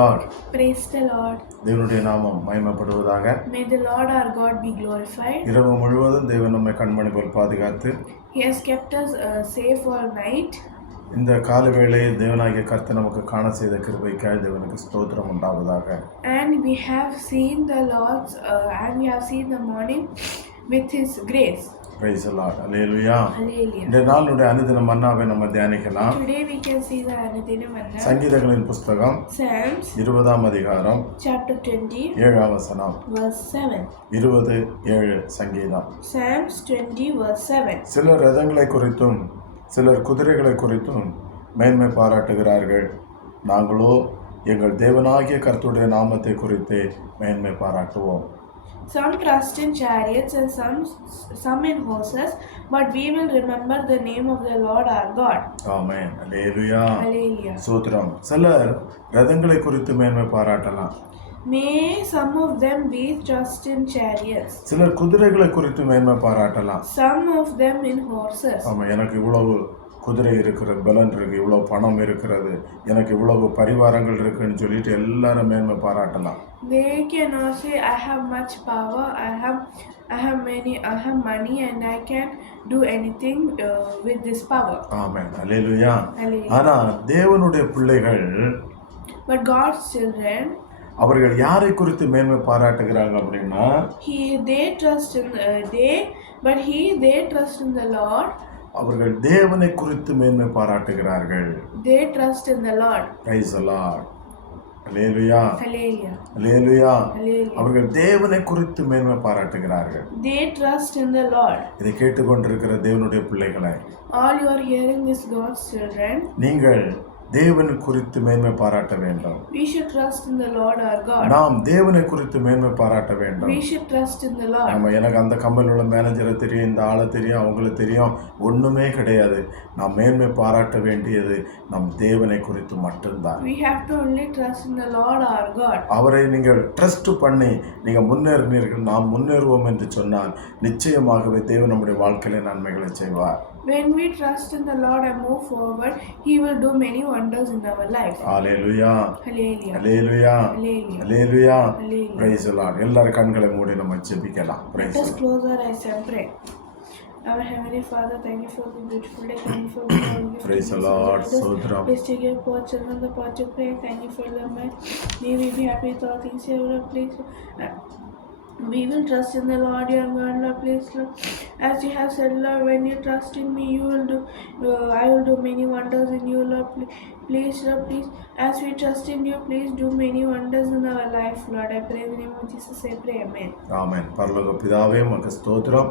Lord. Praise the Lord. தேவனுடைய நாமம் மகிமைப்படுவதாக. May the Lord our God be glorified. இரவு முழுவதும் தேவன் நம்மை கண்மணி போல் பாதுகாத்து He has kept us safe all night. இந்த கால வேளையில் தேவனாகிய கர்த்தர் நமக்கு காண செய்த கிருபைக்காய் தேவனுக்கு ஸ்தோத்திரம் உண்டாவதாக. And we have seen the Lord's and we have seen the morning with His grace. Praise the Lord. Hallelujah. Hallelujah. இந்த நாளுடைய அனுதின மன்னாவை நம்ம தியானிக்கலாம். Today we can see the Anudina Manna. சங்கீதங்களின் புஸ்தகம் Psalms 20ஆம் அதிகாரம் chapter 20 7ஆம் வசனம். verse 7. 20:7 சங்கீதம். Psalms 20 verse 7. சிலர் ரதங்களை குறித்தும் சிலர் குதிரைகளை குறித்தும் மேன்மை பாராட்டுகிறார்கள். நாங்களோ எங்கள் தேவனாகிய கர்த்தருடைய நாமத்தை குறித்து மேன்மை பாராட்டுவோம். Some trust in chariots and some in horses, but we will remember the name of the Lord our God. Amen. Hallelujah. Hallelujah. ஸ்தோத்திரம். சிலர் ரதங்களை குறித்து மேன்மை பாராட்டலாம். May some of them be trust in chariots. சிலர் குதிரைகளை குறித்து மேன்மை பாராட்டலாம். Some of them in horses. ஆமாம், எனக்கு இவ்வளவு குதிரை இருக்கிறது, பலன் இருக்குது, இவ்வளோ பணம் இருக்கிறது, எனக்கு இவ்வளவு பரிவாரங்கள் இருக்குன்னு சொல்லிட்டு எல்லாரும் மேன்மை பாராட்டலாம். They cannot say I have much power, I have money and I can do anything with this power. Amen. Hallelujah. Hallelujah. ஆனால் தேவனுடைய பிள்ளைகள் But God's children, அவர்கள் யாரை குறித்து மேன்மை பாராட்டுகிறாங்க அப்படின்னா, they trust in the Lord. அவர்கள் தேவனை குறித்து மேன்மை பாராட்டுகிறார்கள். They trust in the Lord. Praise the Lord. Hallelujah. Hallelujah. Hallelujah. Hallelujah. அவர்கள் தேவனை குறித்து மேன்மை பாராட்டுகிறார்கள். They trust in the Lord. இதை கேட்டுக்கொண்டிருக்கிற தேவனுடைய பிள்ளைகளை, All you are hearing is God's children. நீங்கள் தேவனை குறித்து மேன்மை பாராட்ட வேண்டும். We should trust in the Lord our God. நாம் தேவனை குறித்து மேன்மை பாராட்ட வேண்டும். We should trust in the Lord. நம்ம எனக்கு அந்த கம்பெனியில் உள்ள மேனேஜரை தெரியும், இந்த ஆளை தெரியும், அவங்களுக்கு தெரியும், ஒன்றுமே கிடையாது. நாம் மேன்மை பாராட்ட வேண்டியது நம் தேவனை குறித்து மட்டும்தான். We have to only trust in the Lord our God. அவரை நீங்கள் ட்ரஸ்ட் பண்ணி நீங்கள் முன்னேறினீர்கள், நாம் முன்னேறுவோம் என்று சொன்னால் நிச்சயமாகவே தேவன் நம்முடைய வாழ்க்கையில நன்மைகளை செய்வார். When we trust in the Lord and move forward, He will do many wonders in our life. Hallelujah. Hallelujah. Hallelujah. Hallelujah. Hallelujah. Hallelujah. Praise the Lord. எல்லாரும் கண்களை மூடி நம்ம ஜெபிக்கலாம். Let price us close our eyes and pray. Our Heavenly Father, thank you for the beautiful day. Thank you for the gift. Praise the Lord. Sodram. Please take your poor children the part to pray. Thank you for the man. May we be happy with all things here, Lord. Please. We will trust in the Lord your God, Lord. Please, Lord. As you have said, Lord, when you trust in me, you will do. I will do many wonders in you, Lord. Please, Lord, please. As we trust in you, please do many wonders in our life, Lord. I pray in the name of Jesus. I pray, Amen. ஆமென். பரலோக பிதாவே, உமக்கு ஸ்தோத்திரம்.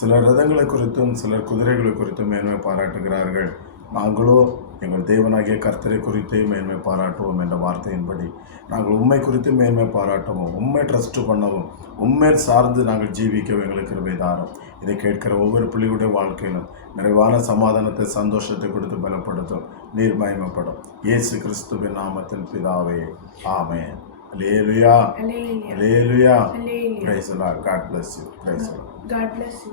சிலர் ரதங்களை குறித்தும் சிலர் குதிரைகளை குறித்தும் மேன்மை பாராட்டுகிறார்கள். நாங்களோ எங்கள் தேவனாகிய கர்த்தரை குறித்தே மேன்மை பாராட்டுவோம் என்ற வார்த்தையின்படி நாங்கள் உண்மை குறித்து மேன்மை பாராட்டவும், உண்மை ட்ரஸ்ட் பண்ணவும், உண்மை சார்ந்து நாங்கள் ஜீவிக்கவும் எங்களுக்கு கிருபை தாரும். இதை கேட்கிற ஒவ்வொரு பிள்ளைகளுடைய வாழ்க்கையிலும் நிறைவான சமாதானத்தை, சந்தோஷத்தை கொடுத்து பலப்படுத்தும். நீர் மகிமைப்படும். இயேசு கிறிஸ்துவின் நாமத்தில் பிதாவே, ஆமென். Hallelujah. Hallelujah. Hallelujah. Hallelujah. Praise the Lord. God bless you. Praise the Lord. God bless you.